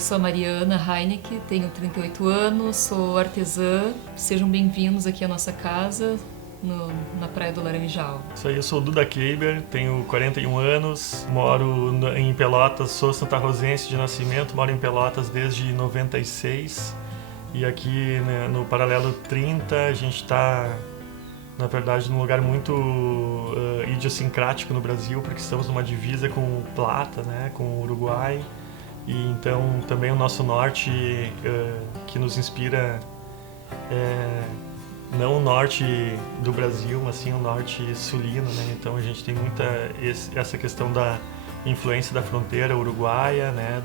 sou a Mariana Heineck, tenho 38 anos, sou artesã. Sejam bem-vindos aqui à nossa casa, na Praia do Laranjal. Isso aí, eu sou o Duda Kleiber, tenho 41 anos, moro em Pelotas, sou santarrozense de nascimento, moro em Pelotas desde 96. E aqui, né, no Paralelo 30 a gente está, na verdade, num lugar muito idiosincrático no Brasil, porque estamos numa divisa com o Plata, né, com o Uruguai. E então também o nosso norte que nos inspira não o norte do Brasil, mas sim o norte sulino, né? Então a gente tem muita essa questão da influência da fronteira uruguaia, né?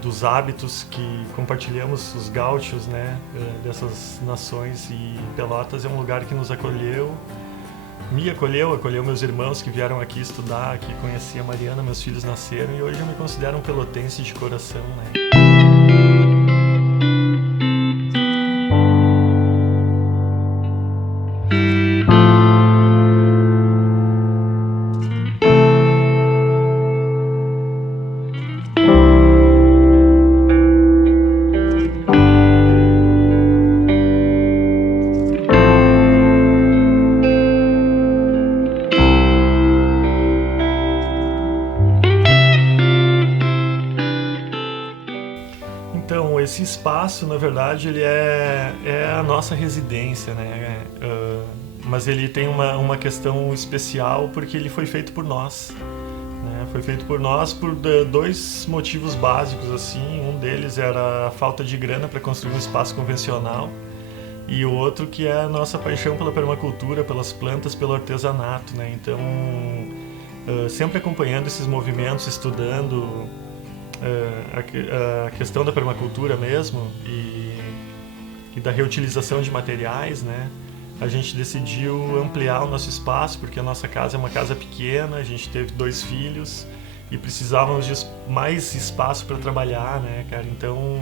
Dos hábitos que compartilhamos os gaúchos, né? Dessas nações, e Pelotas é um lugar que nos acolheu, acolheu meus irmãos que vieram aqui estudar, que conheci a Mariana, meus filhos nasceram, e hoje eu me considero um pelotense de coração, né? Então, esse espaço, na verdade, ele é a nossa residência, né? Mas ele tem uma questão especial porque ele foi feito por nós, né? Foi feito por nós por dois motivos básicos, assim. Um deles era a falta de grana para construir um espaço convencional, e o outro que é a nossa paixão pela permacultura, pelas plantas, pelo artesanato, né? Então, sempre acompanhando esses movimentos, estudando a questão da permacultura mesmo e da reutilização de materiais, né? A gente decidiu ampliar o nosso espaço, porque a nossa casa é uma casa pequena, a gente teve 2 filhos e precisávamos de mais espaço para trabalhar, né, cara? Então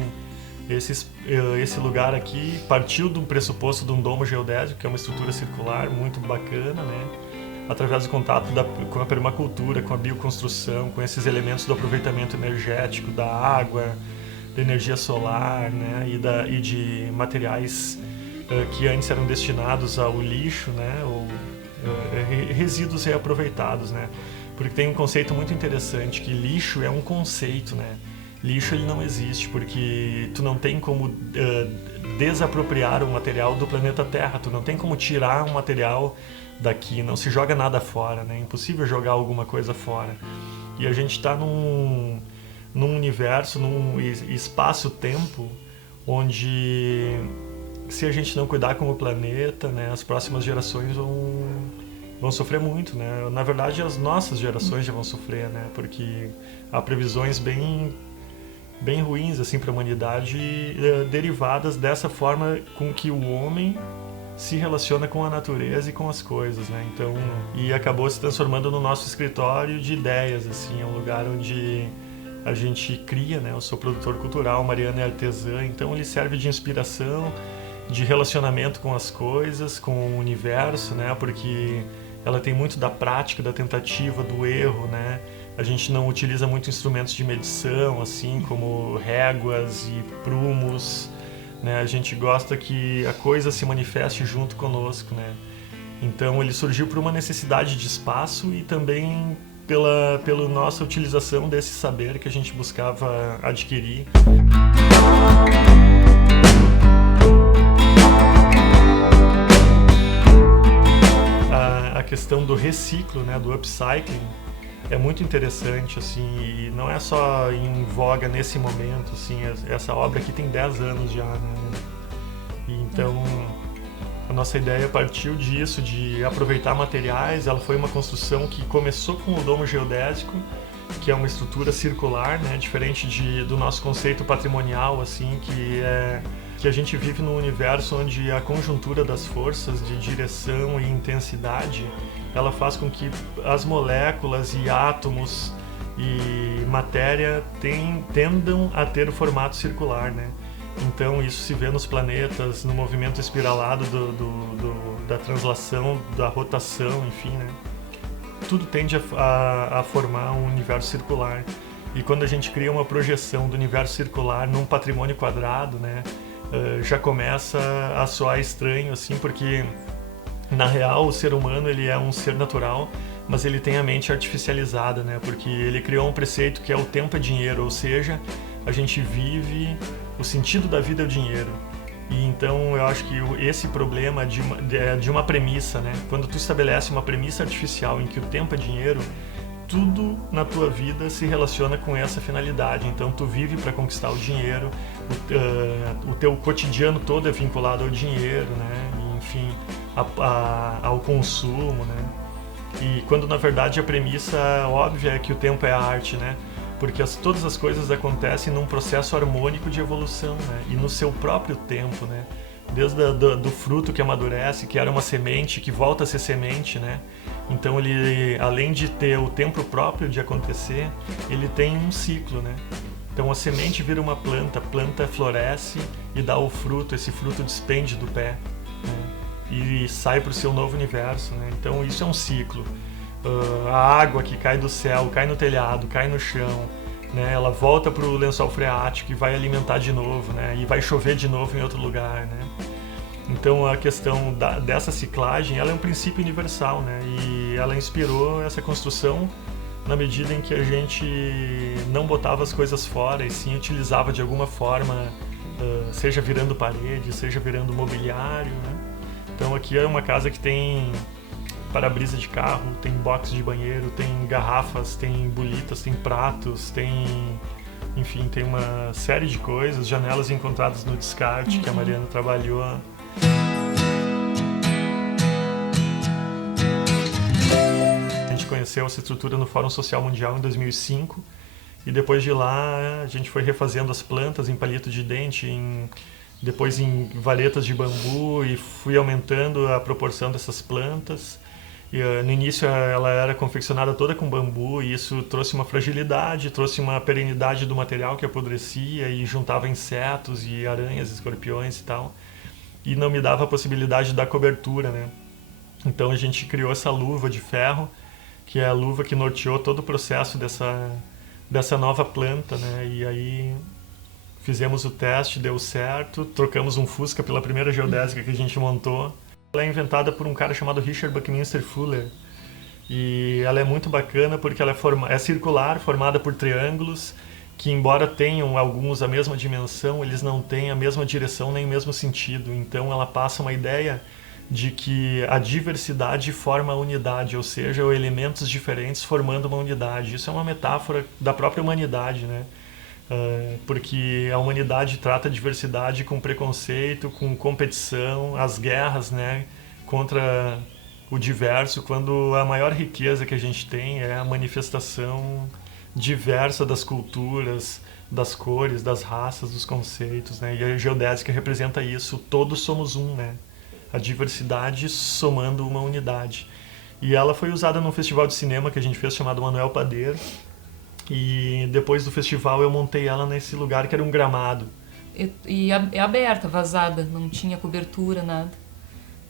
esse lugar aqui partiu do pressuposto de um domo geodésico, que é uma estrutura circular muito bacana, né? Através do contato com a permacultura, com a bioconstrução, com esses elementos do aproveitamento energético, da água, da energia solar, né, e de materiais que antes eram destinados ao lixo, né, ou resíduos reaproveitados, né, porque tem um conceito muito interessante, que lixo é um conceito, né. Lixo ele não existe, porque tu não tem como desapropriar um material do planeta Terra, tu não tem como tirar um material daqui, não se joga nada fora, né? É impossível jogar alguma coisa fora. E a gente está num universo, num espaço-tempo, onde se a gente não cuidar com o planeta, né, as próximas gerações vão sofrer muito, né? Na verdade, as nossas gerações já vão sofrer, né? Porque há previsões bem ruins assim para a humanidade, derivadas dessa forma com que o homem se relaciona com a natureza e com as coisas, né? Então, e acabou se transformando no nosso escritório de ideias, assim, é um lugar onde a gente cria, né? Eu sou produtor cultural, Mariana é artesã, então ele serve de inspiração, de relacionamento com as coisas, com o universo, né? Porque ela tem muito da prática, da tentativa, do erro, né? A gente não utiliza muito instrumentos de medição, assim, como réguas e prumos, né? A gente gosta que a coisa se manifeste junto conosco, né? Então ele surgiu por uma necessidade de espaço e também pela nossa utilização desse saber que a gente buscava adquirir. A questão do reciclo, né, do upcycling, é muito interessante, assim, e não é só em voga nesse momento, assim, essa obra aqui tem 10 anos já, né? E então a nossa ideia partiu disso, de aproveitar materiais. Ela foi uma construção que começou com o domo geodésico, que é uma estrutura circular, né, diferente do nosso conceito patrimonial, assim, que a gente vive num universo onde a conjuntura das forças de direção e intensidade, ela faz com que as moléculas e átomos e matéria tendam a ter o formato circular, né? Então isso se vê nos planetas, no movimento espiralado da translação, da rotação, enfim, né? Tudo tende a formar um universo circular. E quando a gente cria uma projeção do universo circular num patrimônio quadrado, né, já começa a soar estranho, assim, porque na real o ser humano ele é um ser natural, mas ele tem a mente artificializada, né, porque ele criou um preceito que é o tempo é dinheiro, ou seja, a gente vive, o sentido da vida é o dinheiro. E então eu acho que esse problema de uma premissa, né, quando tu estabelece uma premissa artificial em que o tempo é dinheiro, tudo na tua vida se relaciona com essa finalidade. Então tu vive para conquistar o dinheiro, o teu cotidiano todo é vinculado ao dinheiro, né? E, enfim, ao consumo, né? E quando na verdade a premissa óbvia é que o tempo é a arte, né? Porque todas as coisas acontecem num processo harmônico de evolução, né? E no seu próprio tempo, né? Desde do fruto que amadurece, que era uma semente, que volta a ser semente, né? Então ele, além de ter o tempo próprio de acontecer, ele tem um ciclo, né? Então a semente vira uma planta, a planta floresce e dá o fruto, esse fruto despende do pé, né? E sai para o seu novo universo, né? Então isso é um ciclo. A água que cai do céu, cai no telhado, cai no chão, né? Ela volta para o lençol freático e vai alimentar de novo, né? E vai chover de novo em outro lugar, né? Então a questão dessa ciclagem, ela é um princípio universal, né? E ela inspirou essa construção na medida em que a gente não botava as coisas fora e sim utilizava de alguma forma, seja virando parede, seja virando mobiliário, né? Então aqui é uma casa que tem para-brisa de carro, tem box de banheiro, tem garrafas, tem bolitas, tem pratos, tem... Enfim, tem uma série de coisas, janelas encontradas no descarte, que a Mariana trabalhou. A gente conheceu essa estrutura no Fórum Social Mundial em 2005 e depois de lá a gente foi refazendo as plantas em palito de dente, depois em varetas de bambu e fui aumentando a proporção dessas plantas. E, no início ela era confeccionada toda com bambu e isso trouxe uma fragilidade, trouxe uma perenidade do material que apodrecia e juntava insetos e aranhas, escorpiões e tal. E não me dava a possibilidade da cobertura, né? Então a gente criou essa luva de ferro, que é a luva que norteou todo o processo dessa nova planta, né? E aí fizemos o teste, deu certo, trocamos um Fusca pela primeira geodésica que a gente montou. Ela é inventada por um cara chamado Richard Buckminster Fuller e ela é muito bacana porque ela é circular, formada por triângulos que, embora tenham alguns a mesma dimensão, eles não têm a mesma direção nem o mesmo sentido. Então ela passa uma ideia de que a diversidade forma a unidade, ou seja, elementos diferentes formando uma unidade. Isso é uma metáfora da própria humanidade, né? Porque a humanidade trata a diversidade com preconceito, com competição, as guerras, né, contra o diverso, quando a maior riqueza que a gente tem é a manifestação diversa das culturas, das cores, das raças, dos conceitos, né? E a geodésica representa isso, todos somos um, né? A diversidade somando uma unidade. E ela foi usada num festival de cinema que a gente fez chamado Manuel Padeiro. E depois do festival eu montei ela nesse lugar que era um gramado. E é aberta, vazada, não tinha cobertura, nada.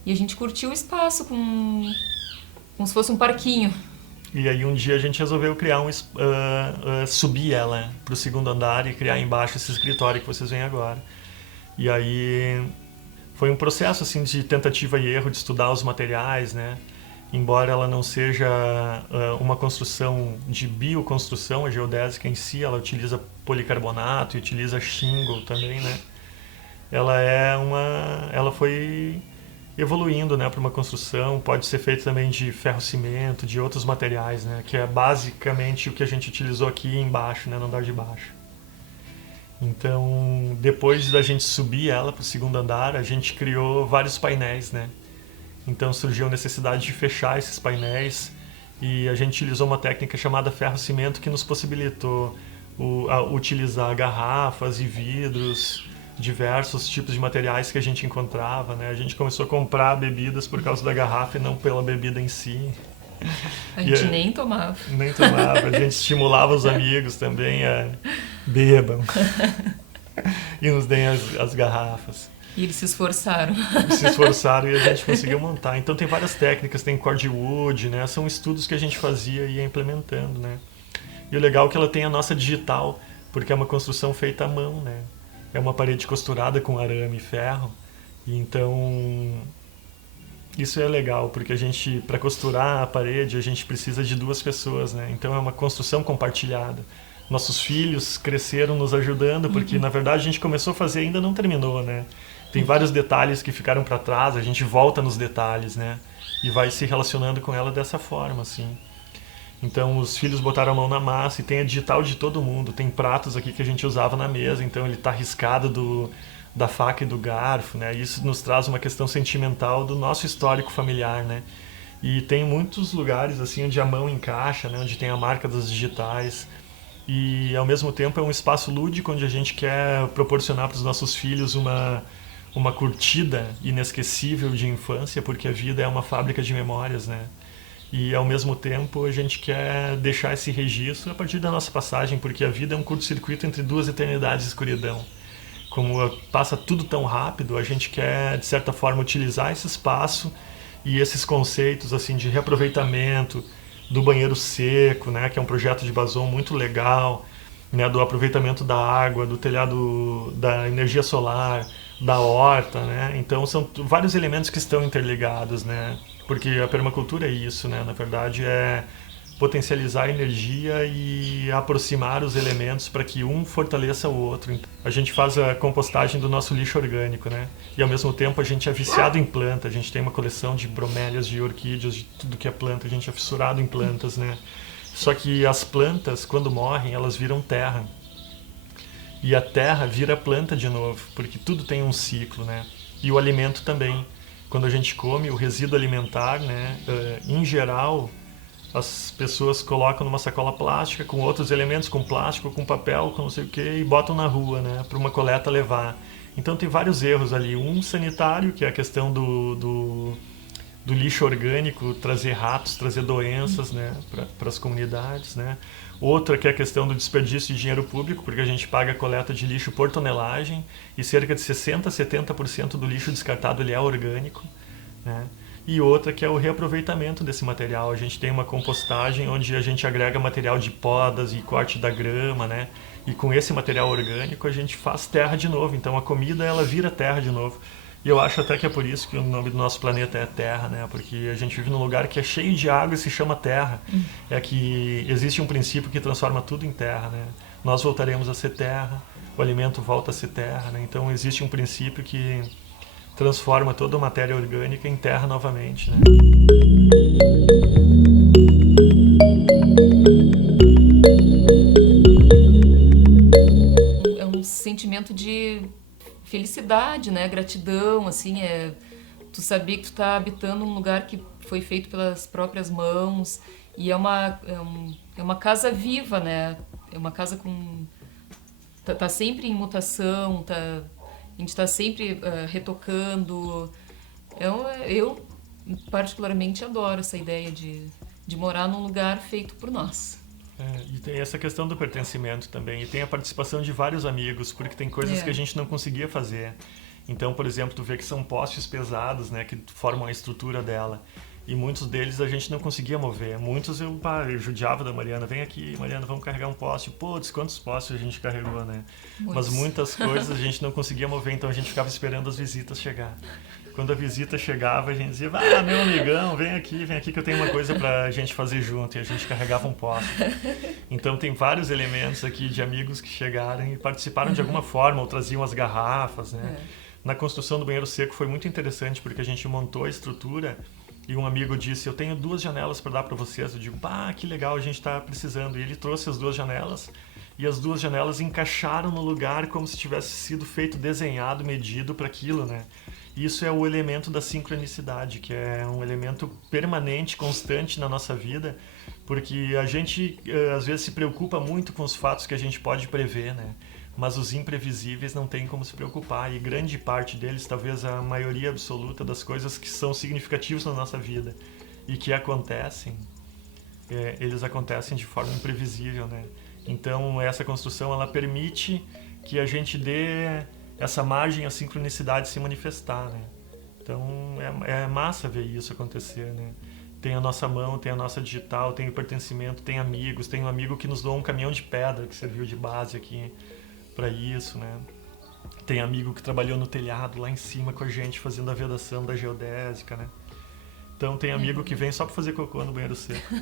E a gente curtiu o espaço como se fosse um parquinho. E aí um dia a gente resolveu criar subir ela para o segundo andar e criar embaixo esse escritório que vocês veem agora. E aí foi um processo assim de tentativa e erro, de estudar os materiais, né? Embora ela não seja uma construção de bioconstrução, a geodésica em si, ela utiliza policarbonato e utiliza shingle também, né? Ela foi evoluindo, né, para uma construção, pode ser feito também de ferro-cimento, de outros materiais, né, que é basicamente o que a gente utilizou aqui embaixo, né, no andar de baixo. Então, depois da gente subir ela para o segundo andar, a gente criou vários painéis, né? Então surgiu a necessidade de fechar esses painéis e a gente utilizou uma técnica chamada ferro-cimento que nos possibilitou utilizar garrafas e vidros, diversos tipos de materiais que a gente encontrava, né? A gente começou a comprar bebidas por causa da garrafa e não pela bebida em si. A gente nem tomava. Nem tomava, a gente estimulava os amigos também a bebam e nos deem as garrafas. E eles se esforçaram. Se esforçaram e a gente conseguiu montar. Então tem várias técnicas, tem cordwood, né? São estudos que a gente fazia e ia implementando, né? E o legal é que ela tem a nossa digital, porque é uma construção feita à mão, né? É uma parede costurada com arame e ferro. E então, isso é legal, porque a gente, para costurar a parede, a gente precisa de 2 pessoas, né? Então é uma construção compartilhada. Nossos filhos cresceram nos ajudando, porque na verdade a gente começou a fazer e ainda não terminou, né? Tem vários detalhes que ficaram para trás, a gente volta nos detalhes, né? E vai se relacionando com ela dessa forma, assim. Então os filhos botaram a mão na massa e tem a digital de todo mundo. Tem pratos aqui que a gente usava na mesa, então ele está riscado da faca e do garfo, né? Isso nos traz uma questão sentimental do nosso histórico familiar, né? E tem muitos lugares assim onde a mão encaixa, né? Onde tem a marca das digitais. E ao mesmo tempo é um espaço lúdico onde a gente quer proporcionar para os nossos filhos uma curtida inesquecível de infância, porque a vida é uma fábrica de memórias, né? E ao mesmo tempo a gente quer deixar esse registro a partir da nossa passagem, porque a vida é um curto-circuito entre 2 eternidades de escuridão. Como passa tudo tão rápido, a gente quer de certa forma utilizar esse espaço e esses conceitos assim de reaproveitamento do banheiro seco, né, que é um projeto de Bazon muito legal, né, do aproveitamento da água, do telhado, da energia solar, da horta, né? Então são vários elementos que estão interligados, né? Porque a permacultura é isso, né? Na verdade é potencializar a energia e aproximar os elementos para que um fortaleça o outro. A gente faz a compostagem do nosso lixo orgânico, né? E ao mesmo tempo a gente é viciado em planta, a gente tem uma coleção de bromélias, de orquídeas, de tudo que é planta, a gente é fissurado em plantas, né? Só que as plantas, quando morrem, elas viram terra. E a terra vira planta de novo, porque tudo tem um ciclo, né? E o alimento também. Quando a gente come, o resíduo alimentar, né? Em geral, as pessoas colocam numa sacola plástica com outros elementos, com plástico, com papel, com não sei o que, e botam na rua, né? Para uma coleta levar. Então tem vários erros ali. Um sanitário, que é a questão do lixo orgânico, trazer ratos, trazer doenças, né? Para as comunidades, né? Outra que é a questão do desperdício de dinheiro público, porque a gente paga a coleta de lixo por tonelagem e cerca de 60% a 70% do lixo descartado ele é orgânico, né? E outra que é o reaproveitamento desse material. A gente tem uma compostagem onde a gente agrega material de podas e corte da grama, né? E com esse material orgânico a gente faz terra de novo. Então a comida ela vira terra de novo. E eu acho até que é por isso que o nome do nosso planeta é Terra, né? Porque a gente vive num lugar que é cheio de água e se chama Terra. É que existe um princípio que transforma tudo em terra, né? Nós voltaremos a ser terra, o alimento volta a ser terra, né? Então existe um princípio que transforma toda a matéria orgânica em terra novamente, né? É um sentimento de felicidade, né? Gratidão, assim, tu saber que tu tá habitando um lugar que foi feito pelas próprias mãos e é uma casa viva, né? É uma casa com tá sempre em mutação, a gente tá sempre retocando. Eu particularmente adoro essa ideia de morar num lugar feito por nós. E tem essa questão do pertencimento também. E tem a participação de vários amigos, porque tem coisas que a gente não conseguia fazer. Então, por exemplo, tu vê que são postes pesados, né, que formam a estrutura dela. E muitos deles a gente não conseguia mover. Muitos eu judiava da Mariana. Vem aqui, Mariana, vamos carregar um poste. Putz, quantos postes a gente carregou, né? Mas muitas coisas a gente não conseguia mover, então a gente ficava esperando as visitas chegar. Quando a visita chegava, a gente dizia, meu amigão, vem aqui que eu tenho uma coisa pra gente fazer junto. E a gente carregava um poste. Então tem vários elementos aqui de amigos que chegaram e participaram de alguma forma, ou traziam as garrafas, né? Na construção do banheiro seco foi muito interessante, porque a gente montou a estrutura e um amigo disse, eu tenho 2 janelas para dar para vocês. Eu digo, que legal, a gente está precisando. E ele trouxe as 2 janelas e as 2 janelas encaixaram no lugar como se tivesse sido feito, desenhado, medido para aquilo, né? Isso é o elemento da sincronicidade, que é um elemento permanente, constante na nossa vida, porque a gente às vezes se preocupa muito com os fatos que a gente pode prever, né? Mas os imprevisíveis não tem como se preocupar, e grande parte deles, talvez a maioria absoluta das coisas que são significativas na nossa vida e que acontecem, eles acontecem de forma imprevisível, né? Então essa construção ela permite que a gente dê essa margem à sincronicidade se manifestar, né? Então é massa ver isso acontecer, né? tem a nossa mão, tem a nossa digital, tem o pertencimento, tem amigos, tem um amigo que nos doou um caminhão de pedra que serviu de base aqui para isso, né? Tem amigo que trabalhou no telhado lá em cima com a gente fazendo a vedação da geodésica, né? Então tem amigo que vem só para fazer cocô no banheiro seco.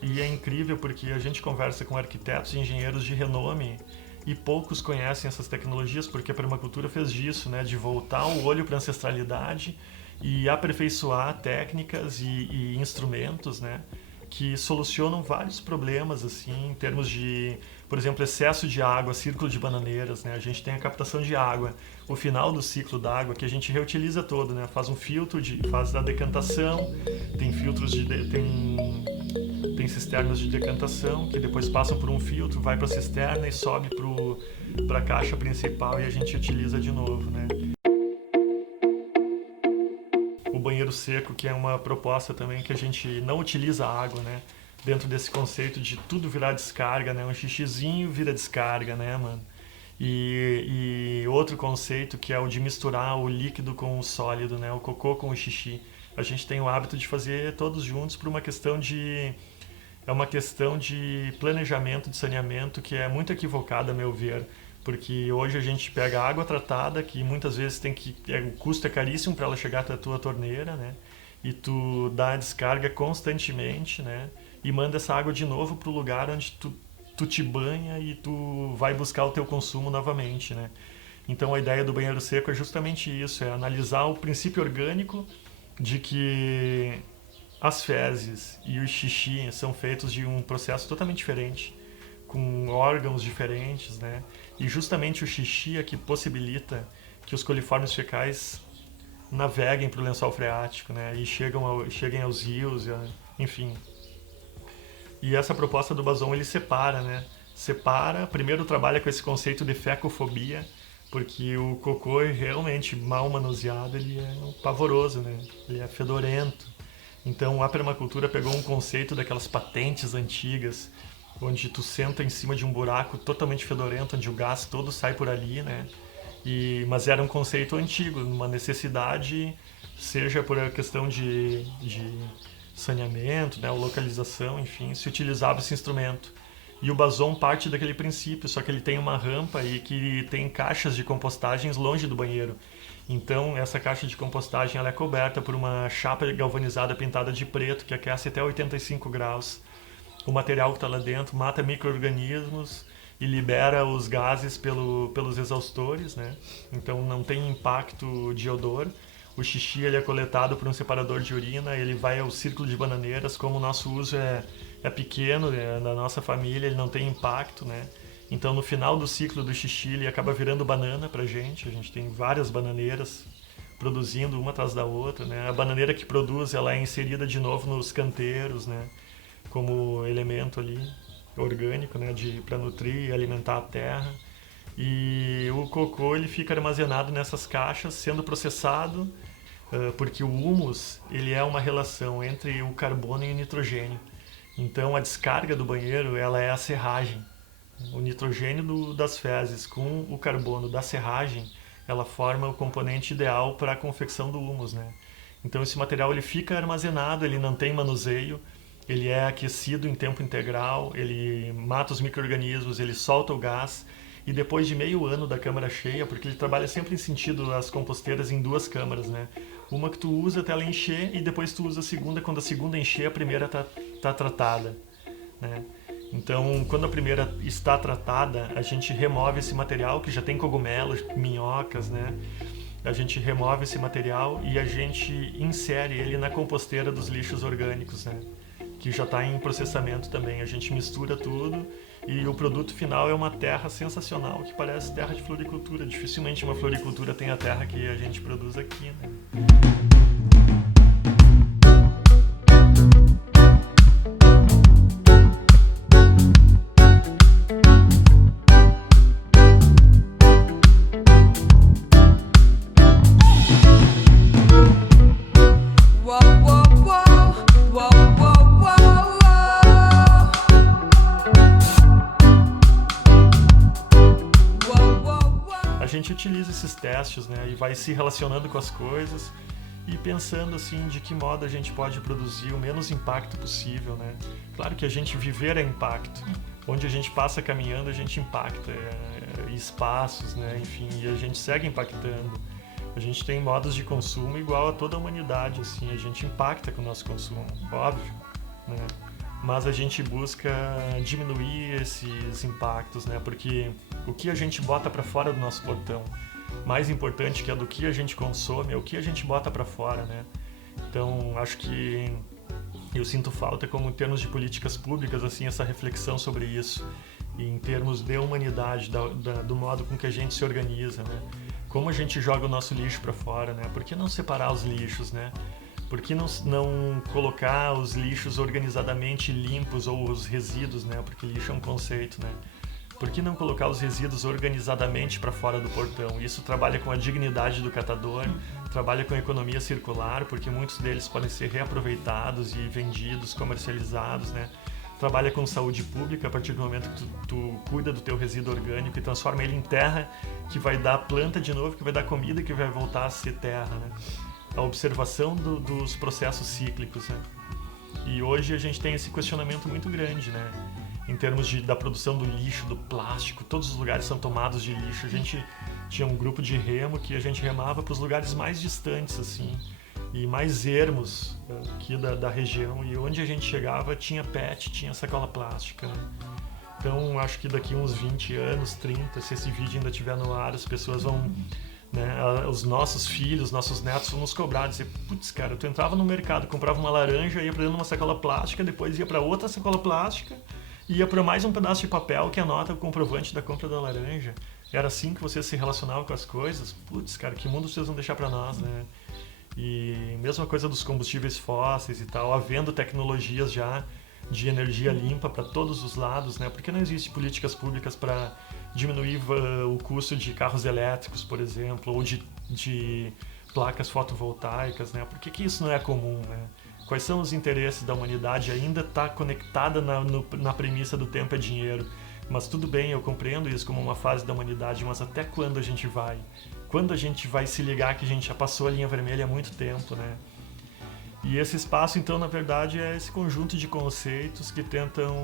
E é incrível porque a gente conversa com arquitetos e engenheiros de renome e poucos conhecem essas tecnologias, porque a permacultura fez disso, né? De voltar o olho para a ancestralidade e aperfeiçoar técnicas e instrumentos, né? Que solucionam vários problemas, assim, em termos de, por exemplo, excesso de água, círculo de bananeiras, né? A gente tem a captação de água, o final do ciclo da água, que a gente reutiliza todo, né? Faz um filtro, faz a decantação, tem filtros tem cisternas de decantação, que depois passam por um filtro, vai para a cisterna e sobe para a caixa principal e a gente utiliza de novo, né? O banheiro seco, que é uma proposta também que a gente não utiliza água, né? Dentro desse conceito de tudo virar descarga, né? Um xixizinho vira descarga, né, mano? E outro conceito que é o de misturar o líquido com o sólido, né? O cocô com o xixi. A gente tem o hábito de fazer todos juntos por uma questão de... É uma questão de planejamento de saneamento que é muito equivocada, a meu ver. Porque hoje a gente pega água tratada, que muitas vezes o custo é caríssimo para ela chegar até a tua torneira, né? E tu dá a descarga constantemente, né? E manda essa água de novo para o lugar onde tu te banha e tu vai buscar o teu consumo novamente, né? Então a ideia do banheiro seco é justamente isso, é analisar o princípio orgânico de que as fezes e o xixi são feitos de um processo totalmente diferente, com órgãos diferentes, né? E justamente o xixi é que possibilita que os coliformes fecais naveguem para o lençol freático, né? E cheguem aos rios, enfim. E essa proposta do Bazon, ele separa, né? Primeiro trabalha com esse conceito de fecofobia, porque o cocô realmente mal manuseado, ele é pavoroso, né? Ele é fedorento. Então a permacultura pegou um conceito daquelas patentes antigas, onde tu senta em cima de um buraco totalmente fedorento, onde o gás todo sai por ali, né? Mas era um conceito antigo, uma necessidade, seja por a questão de saneamento, né, ou localização, enfim, se utilizava esse instrumento. E o Bazon parte daquele princípio, só que ele tem uma rampa e que tem caixas de compostagens longe do banheiro. Então, essa caixa de compostagem ela é coberta por uma chapa galvanizada pintada de preto, que aquece até 85 graus. O material que está lá dentro mata micro-organismos e libera os gases pelos exaustores, né? Então, não tem impacto de odor. O xixi ele é coletado por um separador de urina, ele vai ao círculo de bananeiras. Como o nosso uso é pequeno, na nossa família, ele não tem impacto, né? Então, no final do ciclo do xixi, ele acaba virando banana pra gente. A gente tem várias bananeiras produzindo uma atrás da outra, né? A bananeira que produz, ela é inserida de novo nos canteiros, né? Como elemento ali orgânico, né? Para nutrir e alimentar a terra. E o cocô, ele fica armazenado nessas caixas, sendo processado, porque o humus, ele é uma relação entre o carbono e o nitrogênio. Então, a descarga do banheiro, ela é a serragem. O nitrogênio das fezes com o carbono da serragem, ela forma o componente ideal para a confecção do humus, né? Então esse material ele fica armazenado, ele não tem manuseio, ele é aquecido em tempo integral, ele mata os micro-organismos, ele solta o gás e depois de meio ano da câmara cheia, porque ele trabalha sempre em sentido as composteiras em duas câmaras, né? Uma que tu usa até ela encher e depois tu usa a segunda, quando a segunda encher a primeira tá tratada, né? Então, quando a primeira está tratada, a gente remove esse material, que já tem cogumelos, minhocas, né? A gente remove esse material e a gente insere ele na composteira dos lixos orgânicos, né? Que já está em processamento também. A gente mistura tudo e o produto final é uma terra sensacional, que parece terra de floricultura. Dificilmente uma floricultura tem a terra que a gente produz aqui, né? A gente utiliza esses testes, né, e vai se relacionando com as coisas e pensando assim de que modo a gente pode produzir o menos impacto possível, né? Claro que a gente viver é impacto. Onde a gente passa caminhando, a gente impacta espaços, né? Enfim, e a gente segue impactando. A gente tem modos de consumo igual a toda a humanidade, assim, a gente impacta com o nosso consumo, óbvio, né? Mas a gente busca diminuir esses impactos, né? Porque o que a gente bota para fora do nosso portão, mais importante que é do que a gente consome, é o que a gente bota para fora, né? Então, acho que eu sinto falta, como em termos de políticas públicas, assim, essa reflexão sobre isso, e em termos de humanidade, do modo com que a gente se organiza, né? Como a gente joga o nosso lixo para fora, né? Por que não separar os lixos, né? Por que não colocar os lixos organizadamente limpos, ou os resíduos, né? Porque lixo é um conceito, né? Por que não colocar os resíduos organizadamente para fora do portão? Isso trabalha com a dignidade do catador, trabalha com a economia circular, porque muitos deles podem ser reaproveitados e vendidos, comercializados, né? Trabalha com saúde pública a partir do momento que tu cuida do teu resíduo orgânico e transforma ele em terra, que vai dar planta de novo, que vai dar comida, que vai voltar a ser terra, né? A observação dos processos cíclicos, né? E hoje a gente tem esse questionamento muito grande, né? Em termos da produção do lixo, do plástico, todos os lugares são tomados de lixo. A gente tinha um grupo de remo que a gente remava para os lugares mais distantes, assim, e mais ermos aqui da região, e onde a gente chegava tinha PET, tinha sacola plástica, né? Então acho que daqui uns 20 anos, 30, se esse vídeo ainda estiver no ar, as pessoas vão, né, os nossos filhos, nossos netos vão nos cobrar, dizer, putz, cara, tu entrava no mercado, comprava uma laranja, ia para dentro de uma sacola plástica, depois ia para outra sacola plástica, ia para mais um pedaço de papel que anota o comprovante da compra da laranja. Era assim que você se relacionava com as coisas? Putz, cara, que mundo vocês vão deixar para nós, né? E mesma coisa dos combustíveis fósseis e tal, havendo tecnologias já de energia limpa para todos os lados, né? Por que não existe políticas públicas para diminuir o custo de carros elétricos, por exemplo, ou de placas fotovoltaicas, né? Por que isso não é comum, né? Quais são os interesses da humanidade? Ainda está conectada na premissa do tempo é dinheiro. Mas tudo bem, eu compreendo isso como uma fase da humanidade, mas até quando a gente vai? Quando a gente vai se ligar que a gente já passou a linha vermelha há muito tempo, né? E esse espaço, então, na verdade, é esse conjunto de conceitos que tentam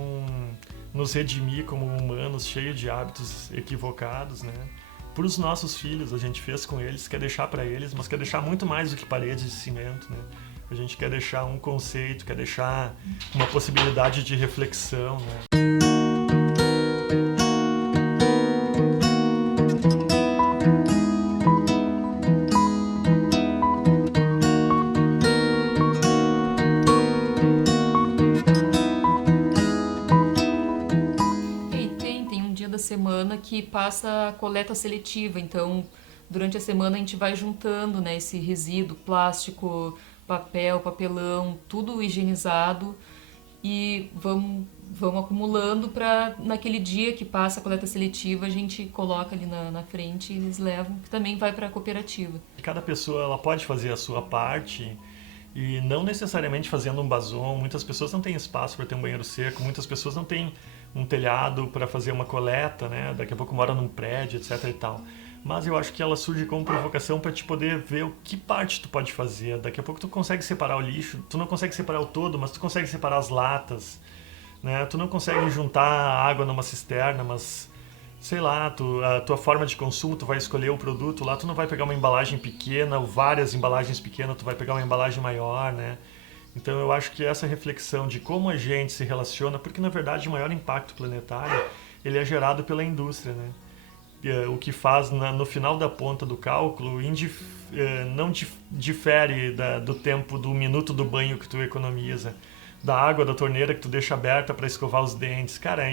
nos redimir como humanos, cheios de hábitos equivocados, né? Para os nossos filhos, a gente fez com eles, quer deixar para eles, mas quer deixar muito mais do que paredes de cimento, né? A gente quer deixar um conceito, quer deixar uma possibilidade de reflexão, né? Semana que passa a coleta seletiva, então durante a semana a gente vai juntando, né, esse resíduo, plástico, papel, papelão, tudo higienizado, e vamos acumulando para naquele dia que passa a coleta seletiva a gente coloca ali na frente e eles levam, que também vai para a cooperativa. Cada pessoa ela pode fazer a sua parte, e não necessariamente fazendo um bason. Muitas pessoas não têm espaço para ter um banheiro seco, muitas pessoas não têm um telhado para fazer uma coleta, né? Daqui a pouco mora num prédio, etc e tal. Mas eu acho que ela surge como provocação para te poder ver o que parte tu pode fazer. Daqui a pouco tu consegue separar o lixo, tu não consegue separar o todo, mas tu consegue separar as latas, né? Tu não consegue juntar a água numa cisterna, mas sei lá, a tua forma de consumo, tu vai escolher o produto lá, tu não vai pegar uma embalagem pequena ou várias embalagens pequenas, tu vai pegar uma embalagem maior, né? Então eu acho que essa reflexão de como a gente se relaciona, porque na verdade o maior impacto planetário, ele é gerado pela indústria, né? O que faz no final da ponta do cálculo não difere do tempo do minuto do banho que tu economiza, da água da torneira que tu deixa aberta para escovar os dentes. Cara,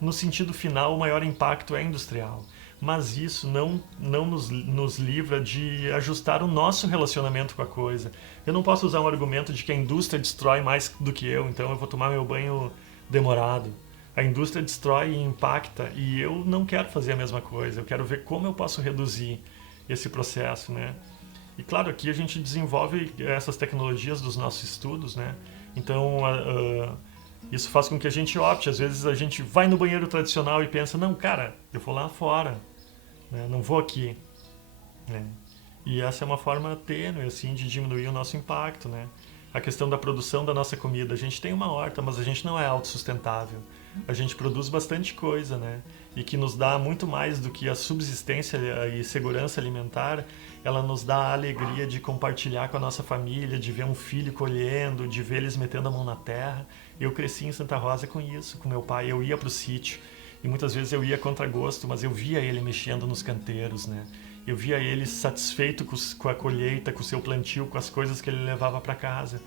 no sentido final o maior impacto é industrial. Mas isso não nos livra de ajustar o nosso relacionamento com a coisa. Eu não posso usar um argumento de que a indústria destrói mais do que eu, então eu vou tomar meu banho demorado. A indústria destrói e impacta, e eu não quero fazer a mesma coisa. Eu quero ver como eu posso reduzir esse processo, né? E claro, aqui a gente desenvolve essas tecnologias dos nossos estudos, né? Então, isso faz com que a gente opte. Às vezes a gente vai no banheiro tradicional e pensa, não, cara, eu vou lá fora, né? Não vou aqui, né? E essa é uma forma tênue, assim, de diminuir o nosso impacto, né? A questão da produção da nossa comida. A gente tem uma horta, mas a gente não é autossustentável. A gente produz bastante coisa, né? E que nos dá muito mais do que a subsistência e segurança alimentar. Ela nos dá a alegria de compartilhar com a nossa família, de ver um filho colhendo, de ver eles metendo a mão na terra. Eu cresci em Santa Rosa com isso, com meu pai. Eu ia pro sítio e muitas vezes eu ia contra gosto, mas eu via ele mexendo nos canteiros, né? Eu via ele satisfeito com a colheita, com o seu plantio, com as coisas que ele levava para casa.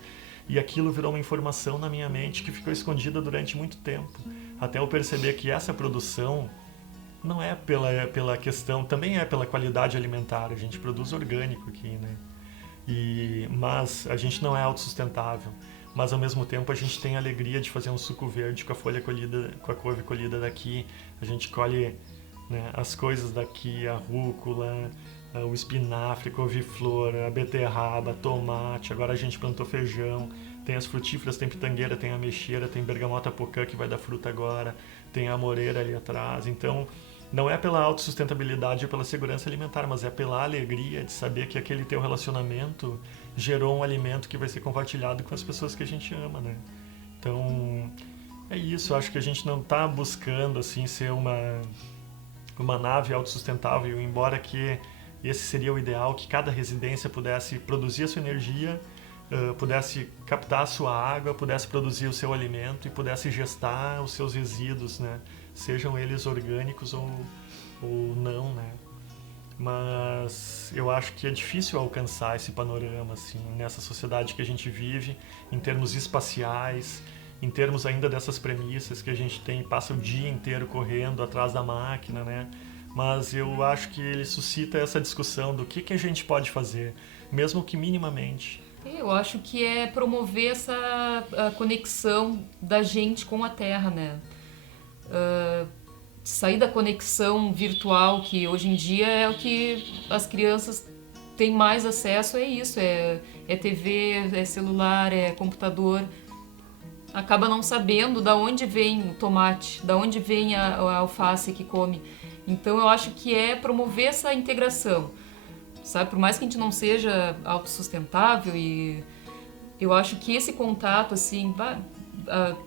E aquilo virou uma informação na minha mente que ficou escondida durante muito tempo. Até eu perceber que essa produção não é pela questão, também é pela qualidade alimentar. A gente produz orgânico aqui, né? Mas a gente não é autossustentável. Mas ao mesmo tempo a gente tem a alegria de fazer um suco verde com a folha colhida, com a couve colhida daqui. A gente colhe, né, as coisas daqui, a rúcula, o espinafre, couve-flor, a beterraba, tomate. Agora a gente plantou feijão. Tem as frutíferas, tem pitangueira, tem ameixeira, tem bergamota pocã que vai dar fruta agora, tem a amoreira ali atrás. Então, não é pela autossustentabilidade ou pela segurança alimentar, mas é pela alegria de saber que aquele teu relacionamento gerou um alimento que vai ser compartilhado com as pessoas que a gente ama, né? Então, é isso. Eu acho que a gente não está buscando, assim, ser uma nave autossustentável, embora que esse seria o ideal, que cada residência pudesse produzir a sua energia, pudesse captar a sua água, pudesse produzir o seu alimento e pudesse gestar os seus resíduos, né? Sejam eles orgânicos ou não, né? Mas eu acho que é difícil alcançar esse panorama, assim, nessa sociedade que a gente vive, em termos espaciais, em termos ainda dessas premissas que a gente passa o dia inteiro correndo atrás da máquina, né? Mas eu acho que ele suscita essa discussão do que a gente pode fazer, mesmo que minimamente. Eu acho que é promover a conexão da gente com a Terra, né? Sair da conexão virtual, que hoje em dia é o que as crianças têm mais acesso, é isso, é TV, é celular, é computador. Acaba não sabendo da onde vem o tomate, da onde vem a alface que come. Então eu acho que é promover essa integração, sabe? Por mais que a gente não seja autossustentável, e eu acho que esse contato, assim,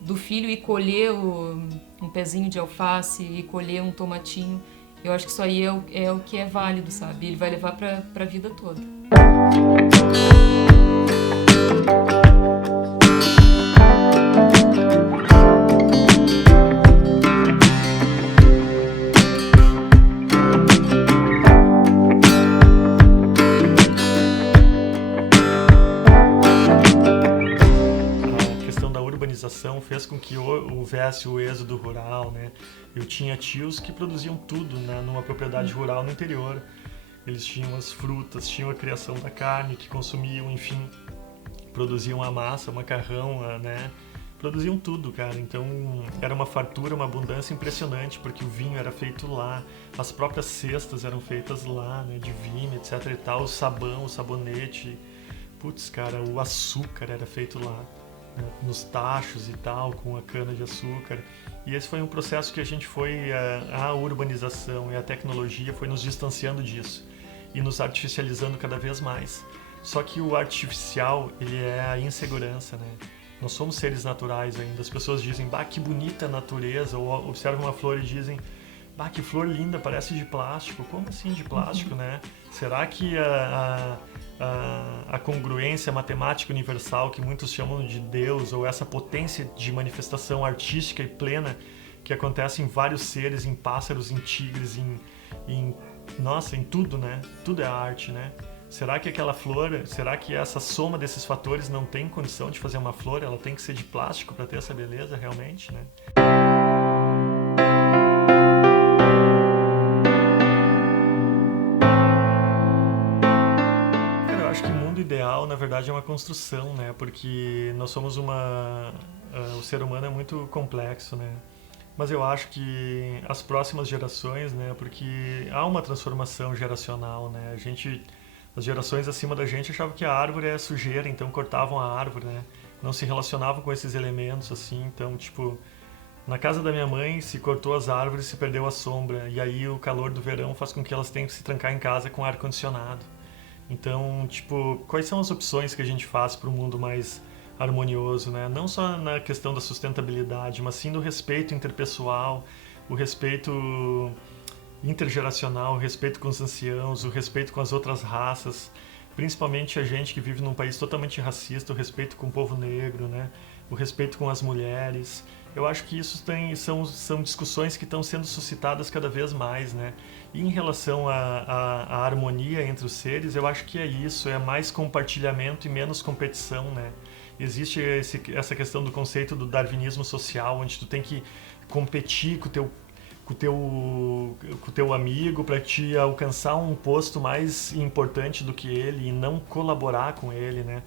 do filho ir colher um pezinho de alface e colher um tomatinho, eu acho que isso aí é o que é válido, sabe? Ele vai levar pra vida toda. Fez com que houvesse o êxodo rural, né? Eu tinha tios que produziam tudo, né, numa propriedade rural no interior. Eles tinham as frutas, tinham a criação da carne que consumiam, enfim, produziam a massa, o macarrão, né? Produziam tudo, cara. Então era uma fartura, uma abundância impressionante, porque o vinho era feito lá, as próprias cestas eram feitas lá, né, de vinho, etc e tal, o sabão, o sabonete, putz, cara, o açúcar era feito lá, nos tachos e tal, com a cana de açúcar. E esse foi um processo que a gente a urbanização e a tecnologia foi nos distanciando disso e nos artificializando cada vez mais. Só que o artificial, ele é a insegurança, né? Nós somos seres naturais ainda. As pessoas dizem, bah, que bonita a natureza, ou observam uma flor e dizem, bah, que flor linda, parece de plástico. Como assim de plástico, né? Será que a congruência matemática universal, que muitos chamam de Deus, ou essa potência de manifestação artística e plena que acontece em vários seres, em pássaros, em tigres, nossa, em tudo, né? Tudo é arte, né? Será que aquela flor, será que essa soma desses fatores não tem condição de fazer uma flor? Ela tem que ser de plástico para ter essa beleza realmente, né? Ideal, na verdade, é uma construção, né? Porque nós somos o ser humano é muito complexo, né? Mas eu acho que as próximas gerações, né? Porque há uma transformação geracional, né? As gerações acima da gente achavam que a árvore é sujeira, então cortavam a árvore, né? Não se relacionavam com esses elementos, assim. Então, tipo, na casa da minha mãe, se cortou as árvores, se perdeu a sombra. E aí o calor do verão faz com que elas tenham que se trancar em casa com ar-condicionado. Então, tipo, quais são as opções que a gente faz para um mundo mais harmonioso, né? Não só na questão da sustentabilidade, mas sim do respeito interpessoal, o respeito intergeracional, o respeito com os anciãos, o respeito com as outras raças, principalmente a gente que vive num país totalmente racista, o respeito com o povo negro, né? O respeito com as mulheres. Eu acho que isso são discussões que estão sendo suscitadas cada vez mais, né? E em relação à harmonia entre os seres, eu acho que é isso, é mais compartilhamento e menos competição, né? Existe essa questão do conceito do darwinismo social, onde tu tem que competir com o teu amigo para te alcançar um posto mais importante do que ele e não colaborar com ele, né?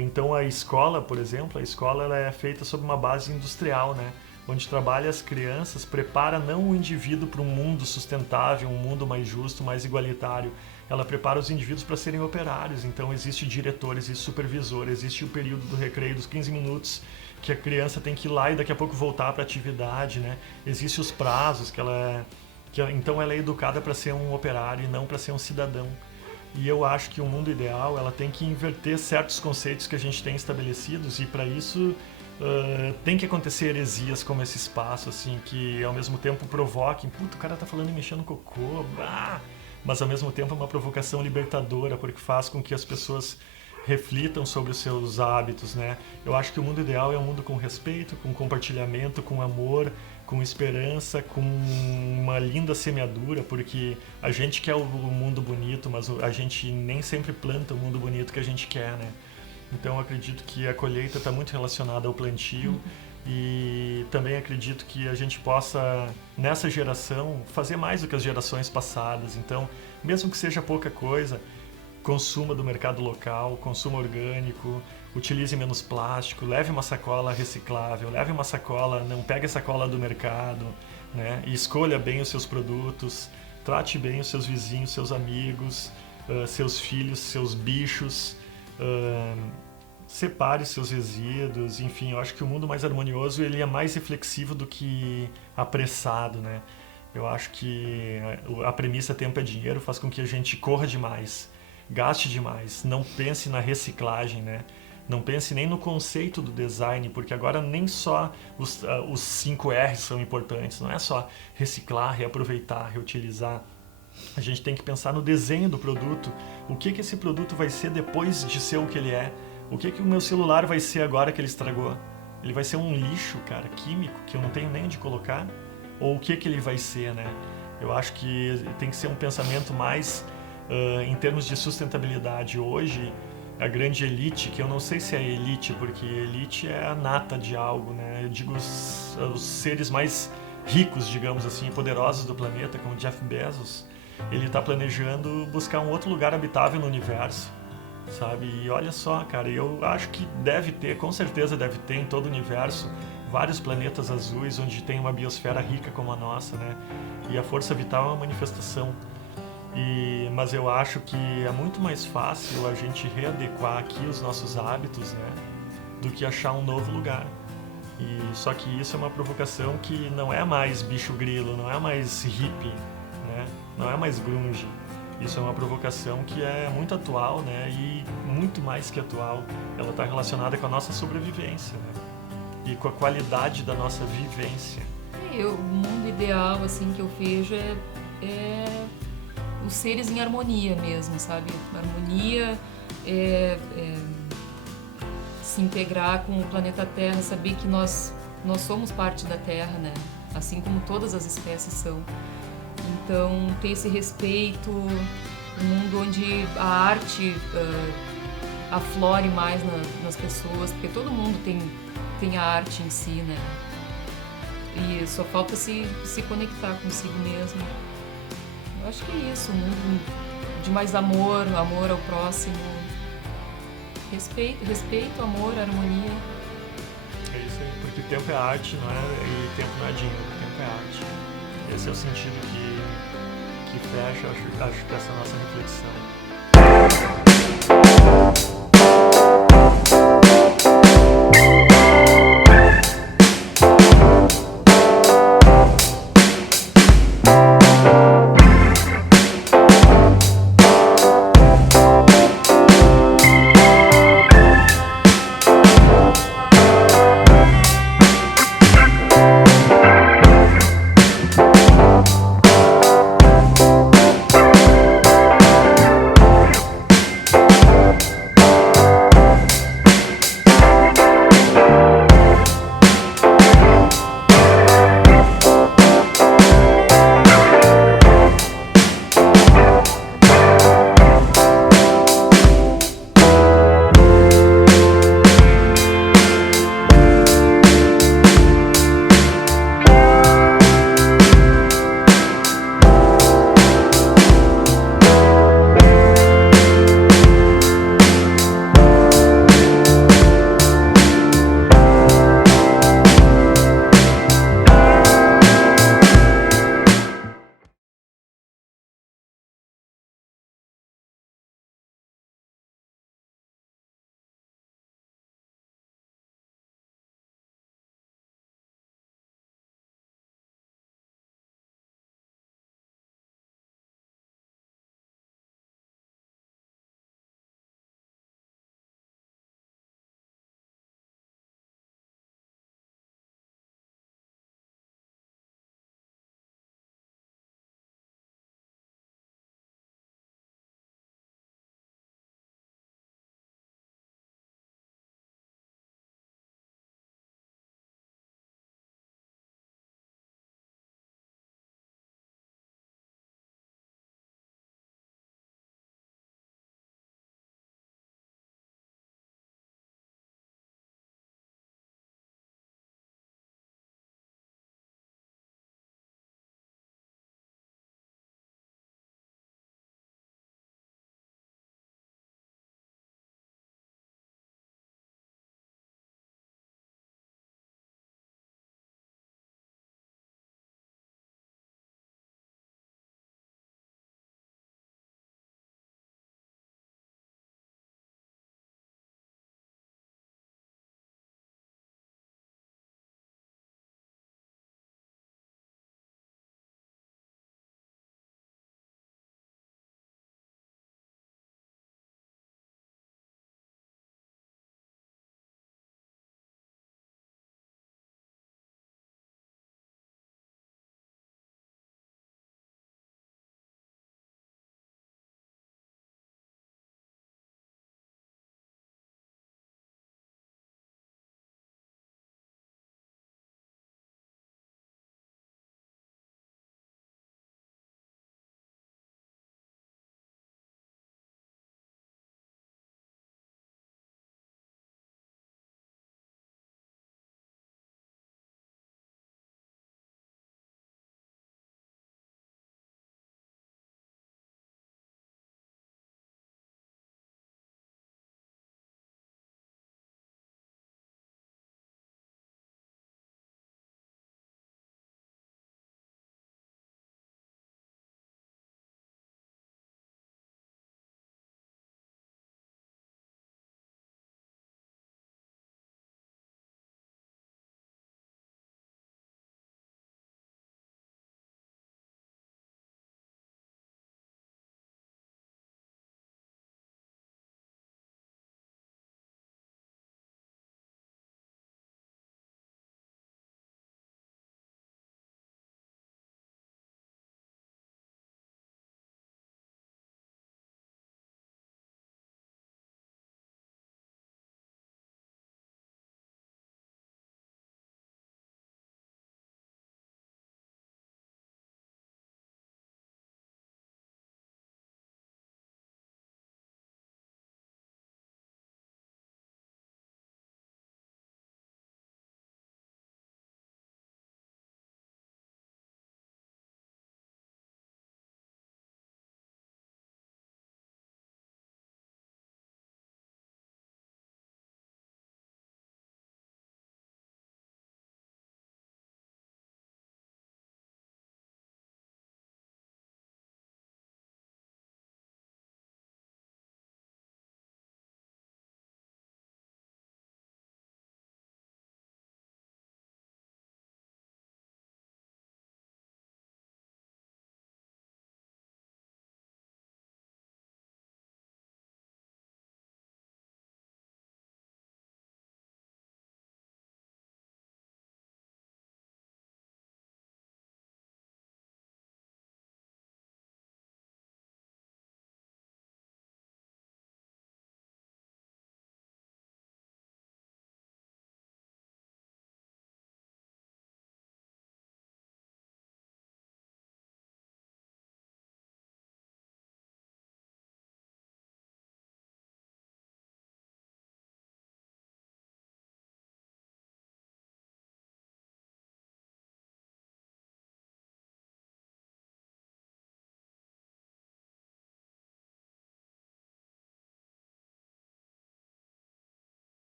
Então a escola, por exemplo, ela é feita sob uma base industrial, né? Onde trabalha as crianças, prepara não o indivíduo para um mundo sustentável, um mundo mais justo, mais igualitário. Ela prepara os indivíduos para serem operários. Então existe diretor, existe supervisor, existe o período do recreio dos 15 minutos que a criança tem que ir lá e daqui a pouco voltar para a atividade, né? Existem os prazos então ela é educada para ser um operário e não para ser um cidadão. E eu acho que o mundo ideal, ela tem que inverter certos conceitos que a gente tem estabelecidos e para isso tem que acontecer heresias como esse espaço, assim, que ao mesmo tempo provoquem, puta, o cara tá falando em mexer no cocô, mas ao mesmo tempo é uma provocação libertadora, porque faz com que as pessoas reflitam sobre os seus hábitos, né? Eu acho que o mundo ideal é um mundo com respeito, com compartilhamento, com amor, com esperança, com uma linda semeadura, porque a gente quer o mundo bonito, mas a gente nem sempre planta o mundo bonito que a gente quer, né? Então eu acredito que a colheita está muito relacionada ao plantio e também acredito que a gente possa, nessa geração, fazer mais do que as gerações passadas. Então, mesmo que seja pouca coisa, consuma do mercado local, consuma orgânico, utilize menos plástico, leve uma sacola reciclável, leve uma sacola, não pegue a sacola do mercado, né? E escolha bem os seus produtos, trate bem os seus vizinhos, seus amigos, seus filhos, seus bichos, separe seus resíduos, enfim, eu acho que o mundo mais harmonioso ele é mais reflexivo do que apressado, né? Eu acho que a premissa tempo é dinheiro faz com que a gente corra demais, gaste demais, não pense na reciclagem, né? Não pense nem no conceito do design, porque agora nem só os 5 R's são importantes, não é só reciclar, reaproveitar, reutilizar. A gente tem que pensar no desenho do produto, o que esse produto vai ser depois de ser o que ele é, o que o meu celular vai ser agora que ele estragou. Ele vai ser um lixo, cara, químico, que eu não tenho nem onde colocar? Ou o que ele vai ser, né? Eu acho que tem que ser um pensamento mais em termos de sustentabilidade. Hoje, a grande elite, que eu não sei se é elite, porque elite é a nata de algo, né? Eu digo os seres mais ricos, digamos assim, poderosos do planeta, como Jeff Bezos, ele está planejando buscar um outro lugar habitável no universo, sabe? E olha só, cara, eu acho que deve ter, com certeza deve ter em todo o universo, vários planetas azuis onde tem uma biosfera rica como a nossa, né? E a força vital é uma manifestação. Mas eu acho que é muito mais fácil a gente readequar aqui os nossos hábitos, né, do que achar um novo lugar. Só que isso é uma provocação que não é mais bicho grilo, não é mais hippie, né, não é mais grunge. Isso é uma provocação que é muito atual, né, e muito mais que atual. Ela está relacionada com a nossa sobrevivência, né, e com a qualidade da nossa vivência. O mundo ideal assim que eu vejo é os seres em harmonia mesmo, sabe? Harmonia, se integrar com o planeta Terra, saber que nós somos parte da Terra, né? Assim como todas as espécies são. Então, ter esse respeito, um mundo onde a arte aflore mais nas pessoas, porque todo mundo tem a arte em si, né? E só falta se conectar consigo mesmo. Eu acho que é isso, um mundo de mais amor ao próximo, respeito, amor, harmonia. É isso aí, porque tempo é arte, não é? E tempo não é dinheiro, tempo é arte. Esse é o sentido que fecha, acho que essa nossa reflexão.